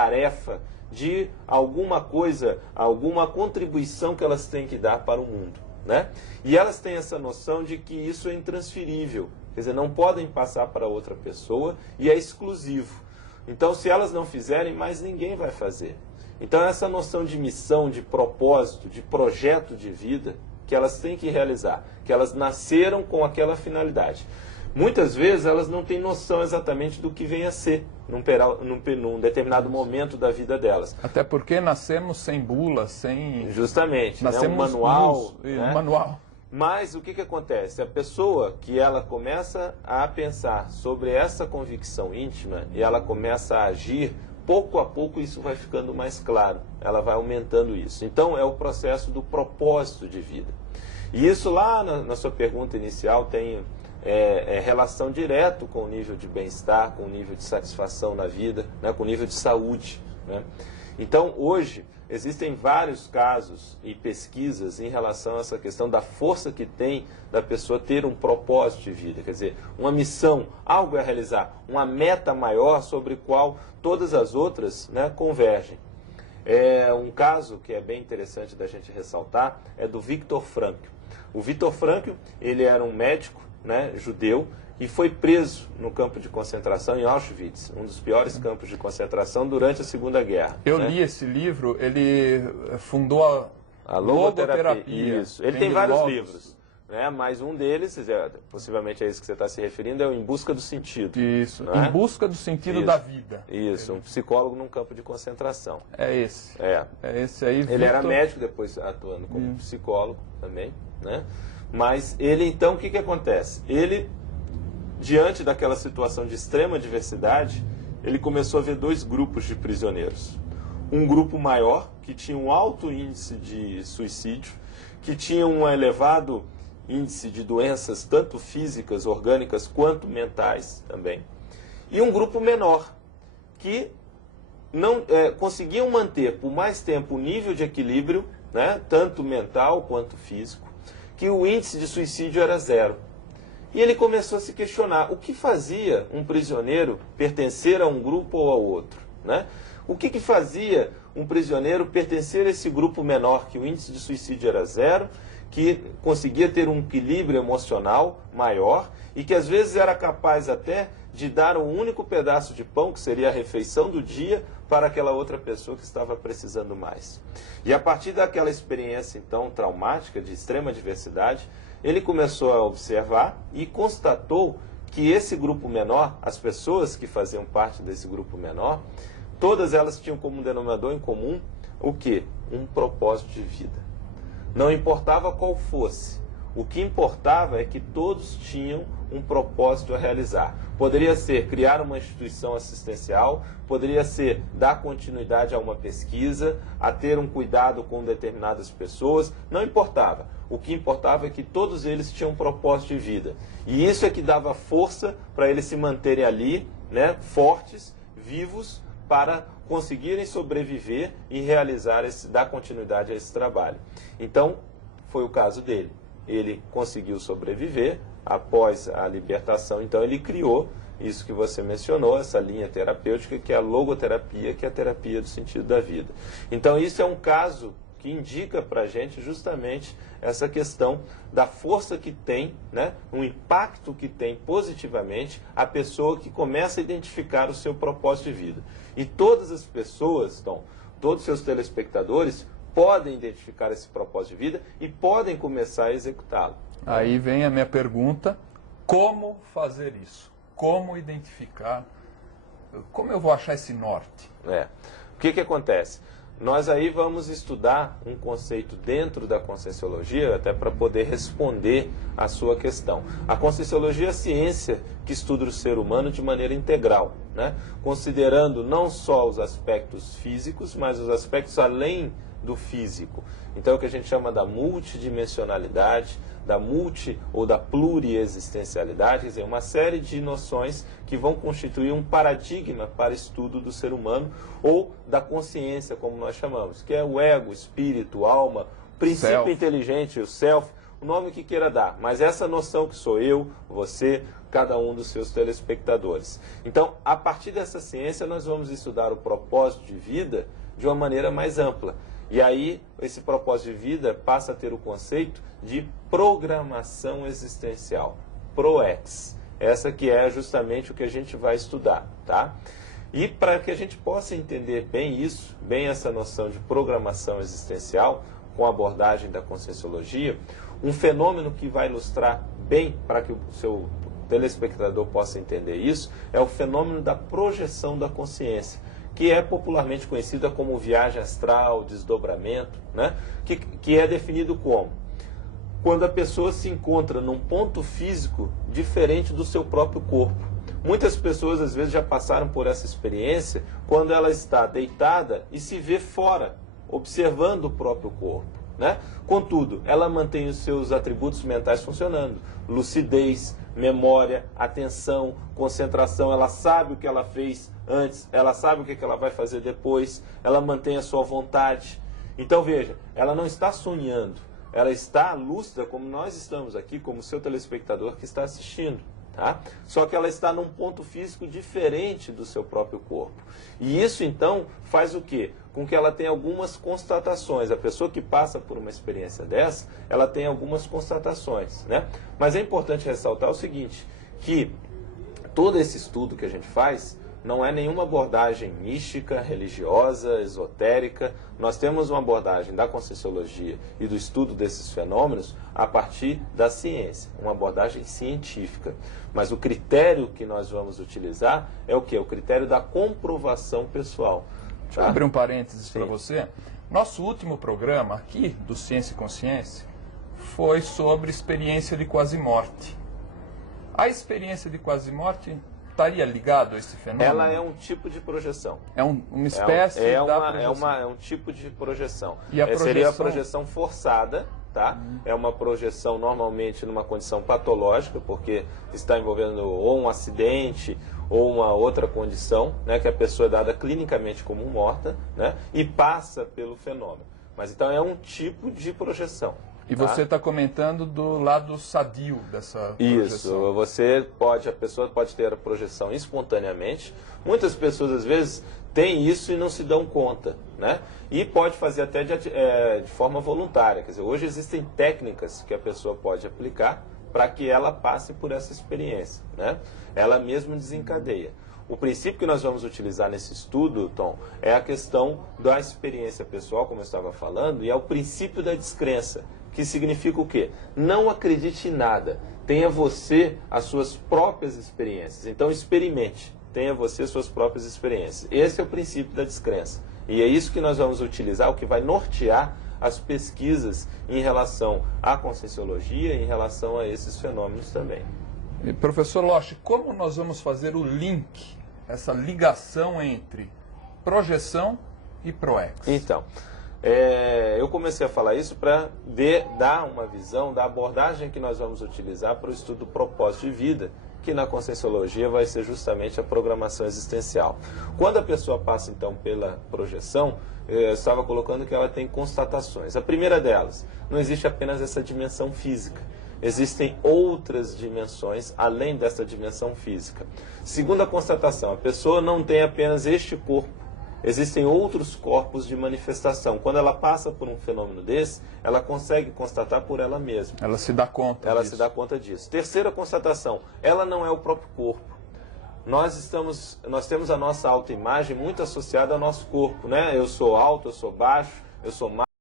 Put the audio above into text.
tarefa de alguma coisa, alguma contribuição que elas têm que dar para o mundo, né? E elas têm essa noção de que isso é intransferível, quer dizer, não podem passar para outra pessoa e é exclusivo. Então, se elas não fizerem, mais ninguém vai fazer. Então, essa noção de missão, de propósito, de projeto de vida que elas têm que realizar, que elas nasceram com aquela finalidade. Muitas vezes elas não têm noção exatamente do que vem a ser num determinado momento da vida delas. Até porque nascemos sem bula, sem... Justamente, nascemos né? Um manual. nus, Né? um manual. Mas o que acontece? A pessoa que ela começa a pensar sobre essa convicção íntima e ela começa a agir, pouco a pouco isso vai ficando mais claro. Ela vai aumentando isso. Então é o processo do propósito de vida. E isso lá na sua pergunta inicial tem relação direto com o nível de bem-estar, com o nível de satisfação na vida, né, com o nível de saúde, né? Então, hoje, existem vários casos e pesquisas em relação a essa questão da força que tem da pessoa ter um propósito de vida, quer dizer, uma missão, algo a realizar, uma meta maior sobre qual todas as outras, né, convergem. Um caso que é bem interessante da gente ressaltar é do Viktor Frankl. O Viktor Frankl, ele era um médico, né, judeu, e foi preso no campo de concentração em Auschwitz, um dos piores campos de concentração durante a Segunda Guerra. Eu né? li esse livro, ele fundou a logoterapia. Isso, ele tem vários livros, né? Mas um deles, possivelmente é esse que você está se referindo, é o Em Busca do Sentido. Isso, né? Em Busca do Sentido da Vida. Isso, um psicólogo num campo de concentração. É esse. É esse aí. Ele era médico, depois atuando como psicólogo também, né? Mas ele, então, o que acontece? Ele, diante daquela situação de extrema diversidade, ele começou a ver dois grupos de prisioneiros. Um grupo maior, que tinha um alto índice de suicídio, que tinha um elevado índice de doenças, tanto físicas, orgânicas, quanto mentais também. E um grupo menor, que não conseguiam manter por mais tempo o nível de equilíbrio, né, tanto mental quanto físico, que o índice de suicídio era 0. E ele começou a se questionar o que fazia um prisioneiro pertencer a um grupo ou ao outro, né? O que fazia um prisioneiro pertencer a esse grupo menor, que o índice de suicídio era 0, que conseguia ter um equilíbrio emocional maior e que às vezes era capaz até de dar um único pedaço de pão, que seria a refeição do dia, para aquela outra pessoa que estava precisando mais. E a partir daquela experiência, então, traumática, de extrema diversidade, ele começou a observar e constatou que esse grupo menor, as pessoas que faziam parte desse grupo menor, todas elas tinham como denominador em comum o quê? Um propósito de vida. Não importava qual fosse. O que importava é que todos tinham um propósito a realizar. Poderia ser criar uma instituição assistencial, poderia ser dar continuidade a uma pesquisa, a ter um cuidado com determinadas pessoas, não importava. O que importava é que todos eles tinham um propósito de vida. E isso é que dava força para eles se manterem ali, né, fortes, vivos, para conseguirem sobreviver e realizar dar continuidade a esse trabalho. Então, foi o caso dele. Ele conseguiu sobreviver após a libertação, então ele criou isso que você mencionou, essa linha terapêutica, que é a logoterapia, que é a terapia do sentido da vida. Então isso é um caso que indica para a gente justamente essa questão da força que tem, né, um impacto que tem positivamente a pessoa que começa a identificar o seu propósito de vida. E todas as pessoas, então, todos os seus telespectadores, podem identificar esse propósito de vida e podem começar a executá-lo. Aí vem a minha pergunta, como fazer isso? Como identificar? Como eu vou achar esse norte? O que acontece? Nós aí vamos estudar um conceito dentro da Conscienciologia, até para poder responder à sua questão. A Conscienciologia é a ciência que estuda o ser humano de maneira integral, né? Considerando não só os aspectos físicos, mas os aspectos além do físico. Então, é o que a gente chama da multidimensionalidade, da ou da pluriexistencialidade, quer dizer, uma série de noções que vão constituir um paradigma para estudo do ser humano ou da consciência, como nós chamamos, que é o ego, o espírito, alma, princípio inteligente, o self, o nome que queira dar. Mas essa noção que sou eu, você, cada um dos seus telespectadores. Então, a partir dessa ciência, nós vamos estudar o propósito de vida de uma maneira mais ampla. E aí, esse propósito de vida passa a ter o conceito de programação existencial, ProEx. Essa que é justamente o que a gente vai estudar, tá? E para que a gente possa entender bem isso, bem essa noção de programação existencial, com a abordagem da Conscienciologia, um fenômeno que vai ilustrar bem para que o seu telespectador possa entender isso, é o fenômeno da projeção da consciência, que é popularmente conhecida como viagem astral, desdobramento, né? que é definido como? Quando a pessoa se encontra num ponto físico diferente do seu próprio corpo. Muitas pessoas, às vezes, já passaram por essa experiência quando ela está deitada e se vê fora, observando o próprio corpo, né? Contudo, ela mantém os seus atributos mentais funcionando. Lucidez, memória, atenção, concentração. Ela sabe o que ela fez antes, ela sabe o que ela vai fazer depois, ela mantém a sua vontade. Então, veja, ela não está sonhando, ela está lúcida como nós estamos aqui, como o seu telespectador que está assistindo. Tá? Só que ela está num ponto físico diferente do seu próprio corpo. E isso, então, faz o quê? Com que ela tenha algumas constatações. A pessoa que passa por uma experiência dessa, ela tem algumas constatações, né? Mas é importante ressaltar o seguinte, que todo esse estudo que a gente faz não é nenhuma abordagem mística, religiosa, esotérica. Nós temos uma abordagem da Conscienciologia e do estudo desses fenômenos a partir da ciência, uma abordagem científica. Mas o critério que nós vamos utilizar é o quê? O critério da comprovação pessoal. Deixa eu abrir um parênteses para você. Nosso último programa aqui, do Ciência e Consciência, foi sobre experiência de quase-morte. A experiência de quase-morte estaria ligado a esse fenômeno? Ela é um tipo de projeção. É uma espécie da projeção. É um tipo de projeção. E a projeção... Seria a projeção forçada, tá? É uma projeção normalmente numa condição patológica, porque está envolvendo ou um acidente ou uma outra condição, né, que a pessoa é dada clinicamente como morta, né, e passa pelo fenômeno. Mas então é um tipo de projeção. E você está comentando do lado sadio dessa projeção. Isso, a pessoa pode ter a projeção espontaneamente. Muitas pessoas, às vezes, têm isso e não se dão conta, né? E pode fazer até de forma voluntária. Quer dizer, hoje existem técnicas que a pessoa pode aplicar para que ela passe por essa experiência, né? Ela mesma desencadeia. O princípio que nós vamos utilizar nesse estudo, Tom, é a questão da experiência pessoal, como eu estava falando, e é o princípio da descrença, que significa o quê? Não acredite em nada. Tenha você as suas próprias experiências. Então, experimente. Tenha você as suas próprias experiências. Esse é o princípio da descrença. E é isso que nós vamos utilizar, o que vai nortear as pesquisas em relação à Conscienciologia e em relação a esses fenômenos também. E, professor Losch, como nós vamos fazer o link, essa ligação entre projeção e ProEx? Então, eu comecei a falar isso para dar uma visão da abordagem que nós vamos utilizar para o estudo do propósito de vida, que na Conscienciologia vai ser justamente a programação existencial. Quando a pessoa passa, então, pela projeção, eu estava colocando que ela tem constatações. A primeira delas, não existe apenas essa dimensão física. Existem outras dimensões além dessa dimensão física. Segunda constatação, a pessoa não tem apenas este corpo. Existem outros corpos de manifestação. Quando ela passa por um fenômeno desse, ela consegue constatar por ela mesma. Ela se dá conta Ela disso. se dá conta disso. Terceira constatação, ela não é o próprio corpo. Nós temos a nossa autoimagem muito associada ao nosso corpo, né? Eu sou alto, eu sou baixo, eu sou magro.